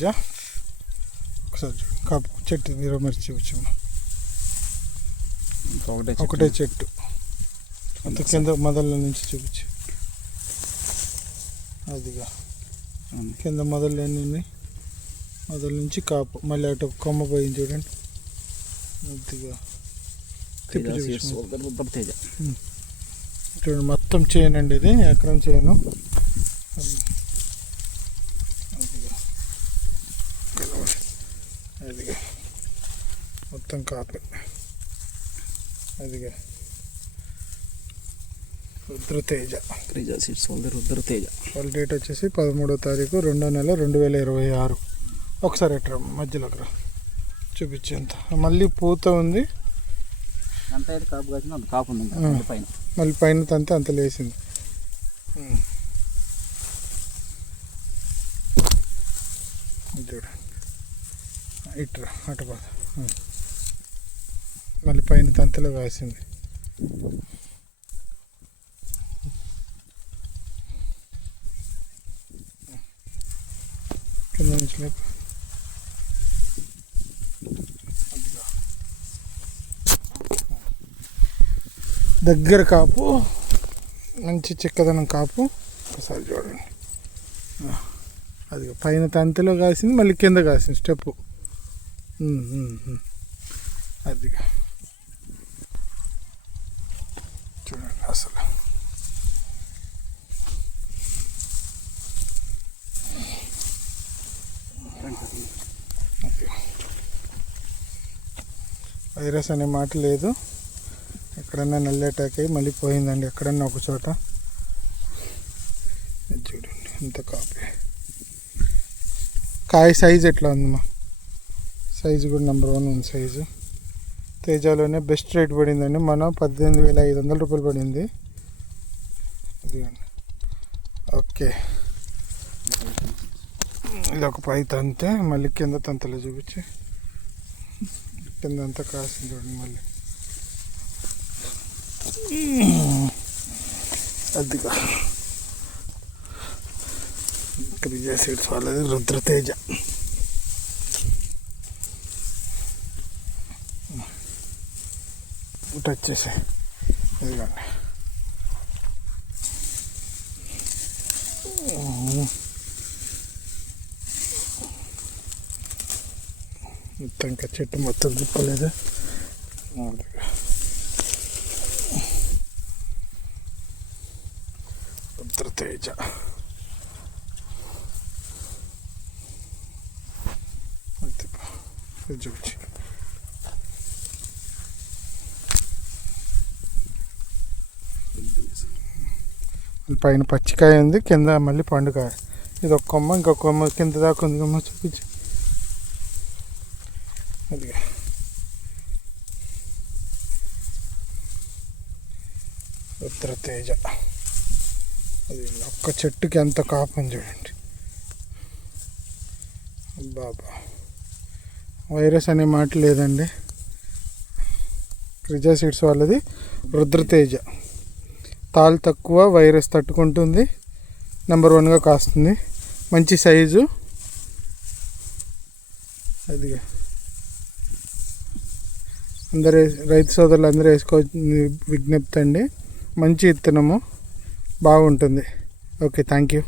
జా ఒకసారి కాపు చెట్టు మిర్చి ఇంకొకటే ఒకటే చెట్టు. అంత కింద మొదల నుంచి చూపించు. అదిగా. కింద మొదలు ఎన్ని ఉన్నాయి? మొదల నుంచి కాపు. మళ్ళీ అటు కొమ్మ పోయింది చూడండి. అదిగా. చూడండి మొత్తం చేయను అండి ఇది. ఎకరం చేయను అదిగా కలవాలి. అదిగా మొత్తం కాపీ. అదిగా రుద్రతేజ. తేజ సీడ్స్ వాళ్ళది రుద్ర తేజ వాళ్ళ డేట్ వచ్చేసి పదమూడో తారీఖు రెండో నెల రెండు వేల ఇరవై ఆరు. ఒకసారి ఎట్రా మధ్యలోకి రా. చూపించేంత. మళ్ళీ పూత ఉంది. అంత అయితే కాపు కాసిన అంత కాపు ఉంది పైన. మళ్ళీ పైన తంతే అంత లేసింది చూడండి ఇట్రా అటు పోదు మళ్ళీ పైన తంతలో కాసింది. కింద నుంచి దగ్గర కాపు మంచి చిక్కదనం కాపు ఒకసారి చూడండి. అది పైన తంతిలో కాసింది మళ్ళీ కింద కాసింది స్టెప్పు. అదిగా చూడండి అసలు వైరస్ అనే మాట లేదు. ఎక్కడన్నా నల్లి అటాక్ అయ్యి మళ్ళీ పోయిందండి ఎక్కడన్నా ఒక చోట. చూడండి ఎంత కాపీ కాయ సైజ్ ఎట్లా ఉందమ్మా? సైజు కూడా నెంబర్ వన్ ఉంది సైజు. తేజాలోనే బెస్ట్ రేట్ పడిందండి. మన పద్దెనిమిది వేల ఐదు వందల రూపాయలు పడింది. ఇదిగోండి. ఓకే. ఇది ఒక పై తంతే మళ్ళీ కింద తంతలో చూపించి. కింద అంతా కాసింది చూడండి మళ్ళీ. అదిగా. క్రిజా సీడ్స్ వాళ్ళది రుద్రతేజ. టచ్ చేసే ఇదిగోండి. మొత్తం ఇంకా చెట్టు మొత్తం తిప్పలేదు. రుద్రతేజ అంతే పైన పచ్చికాయ ఉంది కింద మళ్ళీ పండుకాయ. ఇది ఒక కొమ్మ ఇంకొక కొమ్మ కింద దాకా ఉంది కొమ్మ చూపించు. అదిగా రుద్రతేజ అది ఒక్క చెట్టుకి ఎంత కాపం చూడండి. బాబా వైరస్ అనే మాట లేదండి. క్రిజా సీడ్స్ వాళ్ళది రుద్రతేజ. తాలు తక్కువ వైరస్ తట్టుకుంటుంది. నెంబర్ వన్గా కాస్తుంది. మంచి సైజు. అది అందరూ రైతు సోదరులు అందరూ వేసుకో విజ్ఞప్తి అండి. మంచి విత్తనము. బాగుంటుంది. Okay thank you